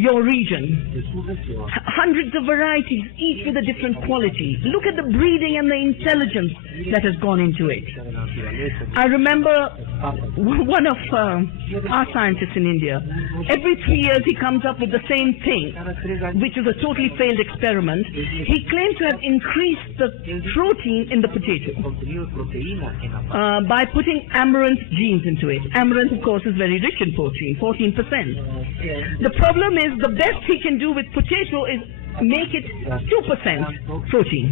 your region. Hundreds of varieties, each with a different quality. Look at the breeding and the intelligence that has gone into it. I remember one of our scientists in India. Every 3 years he comes up with the same thing, which is a totally failed experiment. He claimed to have increased the protein in the potato by putting amaranth genes into it. Amaranth, of course, is very rich in protein, 14%. The problem is the best he can do with potato is make it 2% protein.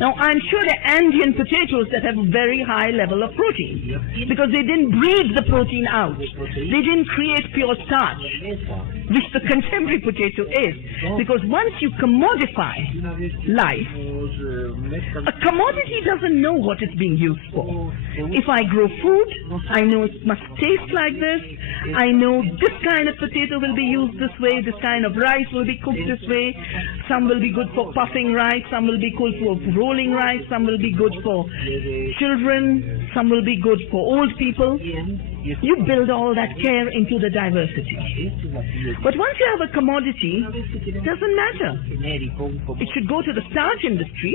Now, I'm sure the Andean potatoes that have a very high level of protein, because they didn't breed the protein out. They didn't create pure starch, which the contemporary potato is. Because once you commodify life, a commodity doesn't know what it's being used for. If I grow food, I know it must taste like this. I know this kind of potato will be used this way, this kind of rice will be cooked this way. Some will be good for puffing rice, some will be good for rolling rice, some will be good for children, some will be good for old people. You build all that care into the diversity. But once you have a commodity, it doesn't matter. It should go to the starch industry,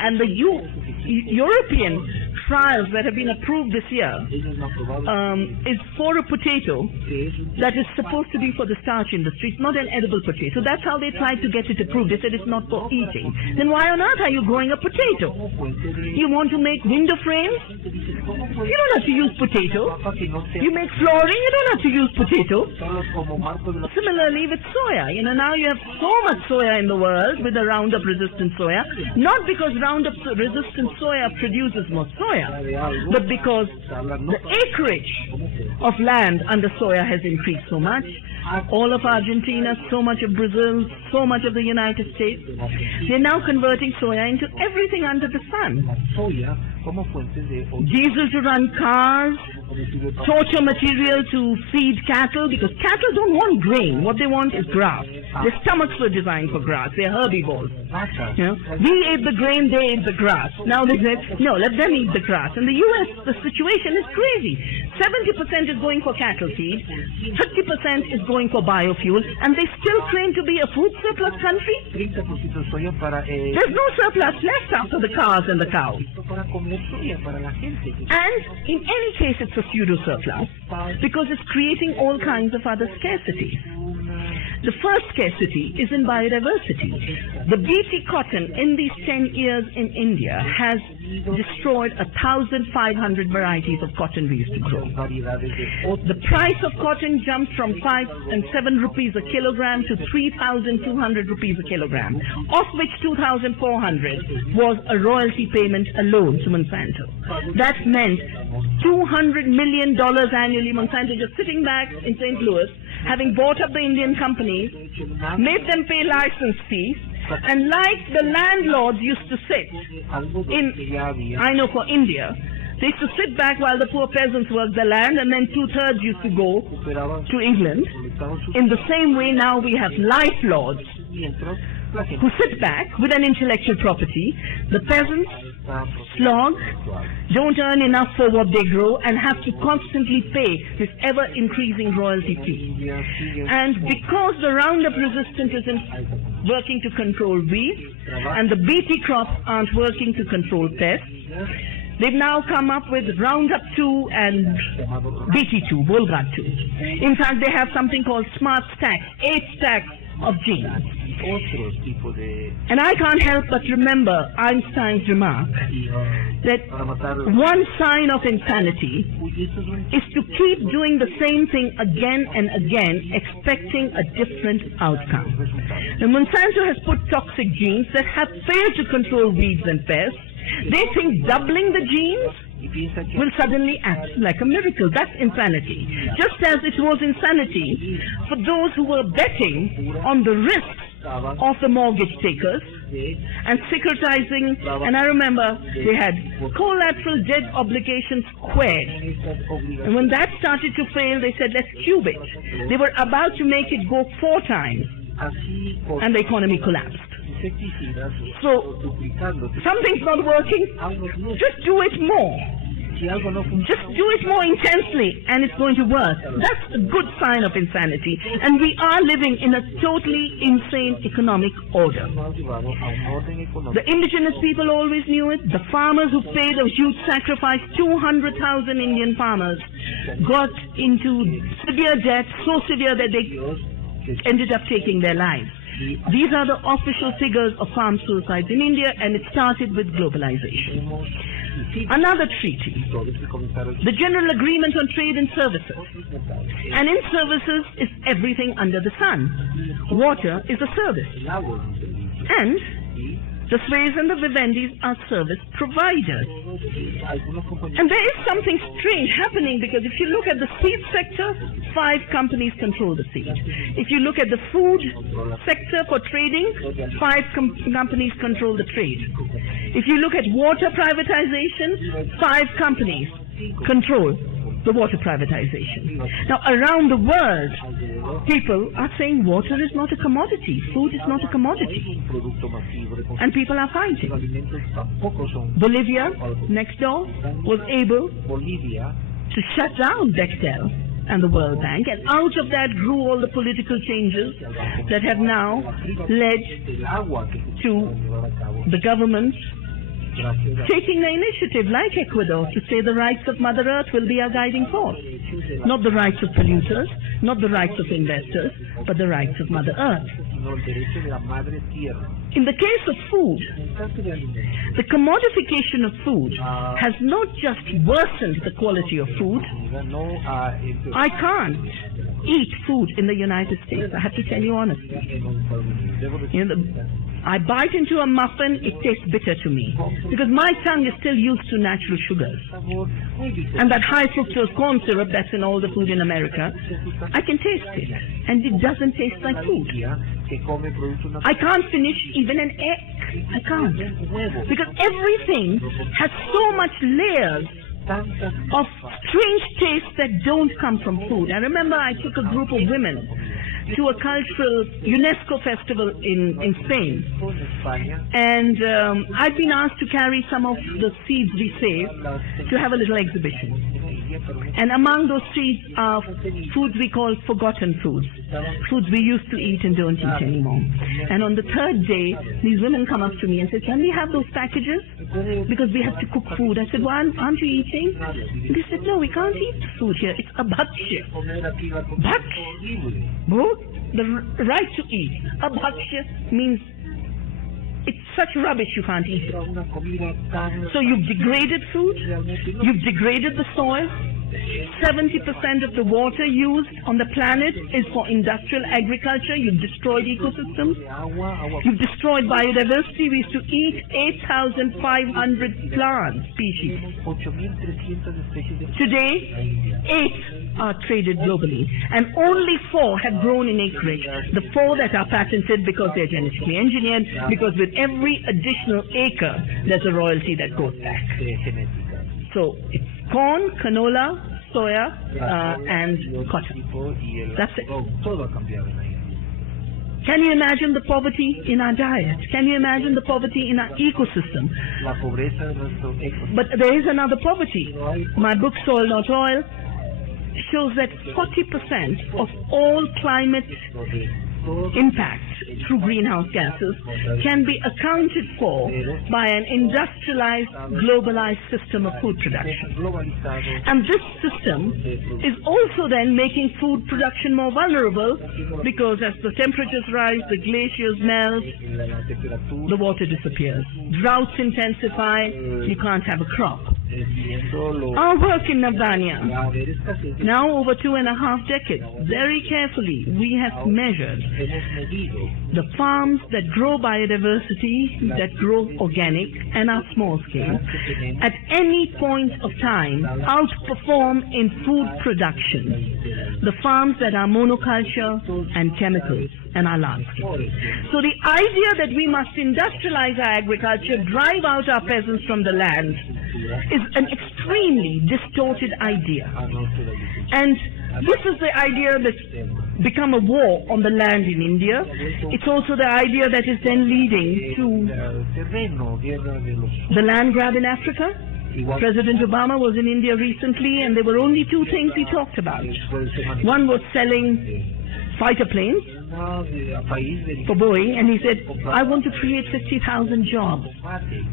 and the European trials that have been approved this year is for a potato that is supposed to be for the starch industry. It's not an edible potato. That's how they tried to get it approved. They said it's not for eating. Then why on earth are you growing a potato? You want to make window frames? You don't have to use potato. You make flooring, you don't have to use potato. Similarly with soya, now you have so much soya in the world with the Roundup resistant soya, not because Roundup resistant soya produces more soya, but because the acreage of land under soya has increased so much. All of Argentina, so much of Brazil, so much of the United States, they're now converting soya into everything under the sun. Diesel to run cars, torture material to feed cattle, because cattle don't want grain. What they want is grass. Their stomachs were designed for grass. They're herbivores. We ate the grain, they ate the grass. Now they said, no, let them eat the grass. In the U.S., the situation is crazy. 70% is going for cattle feed, 30% is going for biofuel, and they still claim to be a food surplus country. There's no surplus left after the cars and the cows. And in any case, it's a pseudo surplus because it's creating all kinds of other scarcities. The first scarcity is in biodiversity. The BT cotton in these 10 years in India has destroyed 1,500 varieties of cotton we used to grow. The price of cotton jumped from 5 and 7 rupees a kilogram to 3,200 rupees a kilogram, of which 2,400 was a royalty payment alone to Monsanto. That meant $200 million annually. Monsanto just sitting back in St. Louis, having bought up the Indian companies, made them pay license fees, and like the landlords used to sit for India, they used to sit back while the poor peasants worked the land, and then 2/3 used to go to England. In the same way, now we have life lords who sit back with an intellectual property. The peasants slog, don't earn enough for what they grow, and have to constantly pay this ever-increasing royalty fee. And because the Roundup resistant isn't working to control weeds, and the BT crops aren't working to control pests, they've now come up with Roundup 2 and BT2, Bolgat 2. In fact, they have something called Smart Stacks, 8 stacks of genes. And I can't help but remember Einstein's remark that one sign of insanity is to keep doing the same thing again and again, expecting a different outcome. And Monsanto has put toxic genes that have failed to control weeds and pests. They think doubling the genes will suddenly act like a miracle. That's insanity. Just as it was insanity for those who were betting on the risks of the mortgage takers and securitizing, and I remember they had collateral debt obligations squared. And when that started to fail, they said, let's cube it. They were about to make it go 4 times, and the economy collapsed. So, something's not working, just do it more. Just do it more intensely and it's going to work. That's a good sign of insanity. And we are living in a totally insane economic order. The indigenous people always knew it. The farmers who paid a huge sacrifice, 200,000 Indian farmers, got into severe debt, so severe that they ended up taking their lives. These are the official figures of farm suicides in India, and it started with globalization. Another treaty, the General Agreement on Trade and Services. And in services is everything under the sun. Water is a service. And the Sways and the Vivendis are service providers. And there is something strange happening, because if you look at the seed sector, 5 companies control the seed. If you look at the food sector for trading, 5 companies control the trade. If you look at water privatization, 5 companies control the water privatization. Now, around the world, people are saying water is not a commodity, food is not a commodity, and people are fighting. Bolivia, next door, was able to shut down Bechtel and the World Bank, and out of that grew all the political changes that have now led to the government taking the initiative, like Ecuador, to say the rights of Mother Earth will be our guiding force. Not the rights of polluters, not the rights of investors, but the rights of Mother Earth. In the case of food, the commodification of food has not just worsened the quality of food. I can't eat food in the United States, I have to tell you honestly. I bite into a muffin, it tastes bitter to me, because my tongue is still used to natural sugars. And that high fructose corn syrup that's in all the food in America, I can taste it, and it doesn't taste like food. I can't finish even an egg. I can't. Because everything has so much layers of strange tastes that don't come from food. I remember I took a group of women to a cultural UNESCO festival in Spain, and I've been asked to carry some of the seeds we saved to have a little exhibition. And among those seeds are foods we call forgotten foods, foods we used to eat and don't eat anymore. And on the 3rd day, these women come up to me and say, "Can we have those packages? Because we have to cook food." I said, "Well, aren't you eating?" And they said, "No, we can't eat food here. It's a bhakshya." Bhakshya? Both the right to eat. A bhakshya means it's such rubbish you can't eat it. So you've degraded food, you've degraded the soil. 70% of the water used on the planet is for industrial agriculture. You've destroyed ecosystems. You've destroyed biodiversity. We used to eat 8,500 plant species. Today, 8 are traded globally, and only 4 have grown in acreage. The 4 that are patented because they're genetically engineered, because with every additional acre, there's a royalty that goes back. So it's corn, canola, soya, and cotton. That's it. Can you imagine the poverty in our diet? Can you imagine the poverty in our ecosystem? But there is another poverty. My book, Soil Not Oil, shows that 40% of all climate impact through greenhouse gases can be accounted for by an industrialized, globalized system of food production. And this system is also then making food production more vulnerable, because as the temperatures rise, the glaciers melt, the water disappears. Droughts intensify, you can't have a crop. Our work in Vandana, now over 2.5 decades, very carefully we have measured the farms that grow biodiversity, that grow organic and are small scale, at any point of time outperform in food production the farms that are monoculture and chemicals and are large scale. So the idea that we must industrialize our agriculture, drive out our peasants from the land, is an extremely distorted idea. And this is the idea that's become a war on the land in India. It's also the idea that is then leading to the land grab in Africa. President Obama was in India recently, and there were only two things he talked about. One was selling fighter planes for Boeing, and he said, I want to create 50,000 jobs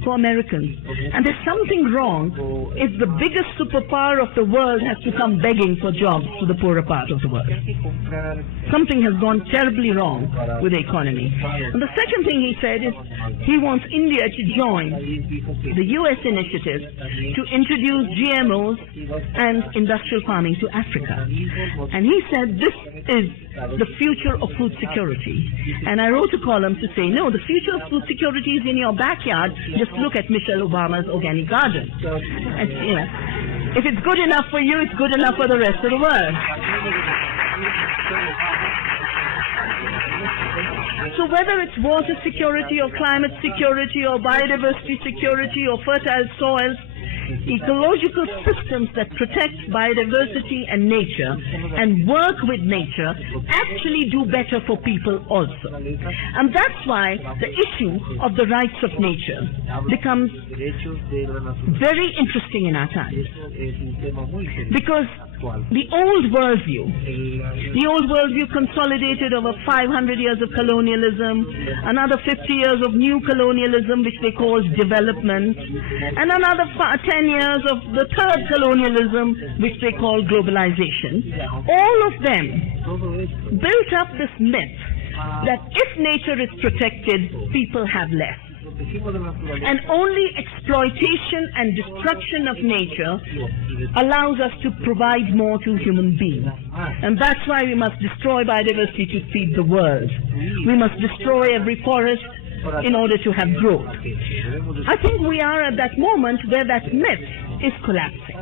for Americans. And there's something wrong if the biggest superpower of the world has to come begging for jobs to the poorer part of the world. Something has gone terribly wrong with the economy. And the second thing he said is he wants India to join the U.S. initiative to introduce GMOs and industrial farming to Africa. And he said this is the future of food security. And I wrote a column to say, no, the future of food security is in your backyard. Just look at Michelle Obama's organic garden. And, you know, if it's good enough for you, it's good enough for the rest of the world. So whether it's water security or climate security or biodiversity security or fertile soils, ecological systems that protect biodiversity and nature and work with nature actually do better for people also. And that's why the issue of the rights of nature becomes very interesting in our times. Because the old worldview consolidated over 500 years of colonialism, another 50 years of new colonialism, which they call development, and another 10 years of the third colonialism, which they call globalization. All of them built up this myth that if nature is protected, people have less. And only exploitation and destruction of nature allows us to provide more to human beings. And that's why we must destroy biodiversity to feed the world. We must destroy every forest in order to have growth. I think we are at that moment where that myth is collapsing.